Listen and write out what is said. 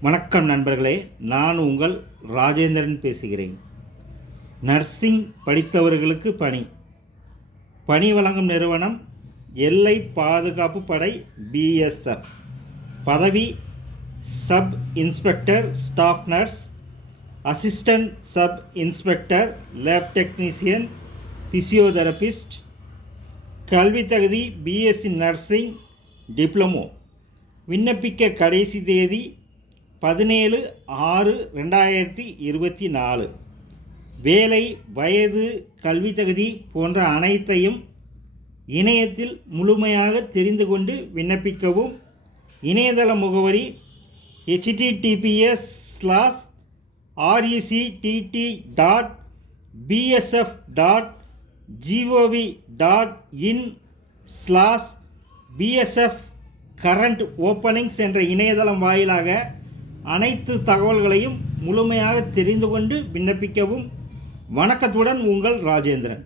வணக்கம் நண்பர்களே, நான் உங்கள் ராஜேந்திரன் பேசுகிறேன். நர்சிங் படித்தவர்களுக்கு பணி வழங்கும் நிறுவனம் எல்லை பாதுகாப்பு படை பிஎஸ்எஃப். பதவி sub inspector staff nurse, assistant sub inspector, lab technician, physiotherapist. கல்வி தகுதி பிஎஸ்சி நர்சிங் டிப்ளமோ. விண்ணப்பிக்க கடைசி தேதி 17/6/2024. வேலை, வயது, கல்வி தகுதி போன்ற அனைத்தையும் இணையத்தில் முழுமையாக தெரிந்து கொண்டு விண்ணப்பிக்கவும். இணையதள முகவரி https://rect.bsf.in/bsf-current openings என்ற இணையதளம் வாயிலாக அனைத்து தகவல்களையும் முழுமையாக தெரிந்து கொண்டு விண்ணப்பிக்கவும். வணக்கத்துடன் உங்கள் ராஜேந்திரன்.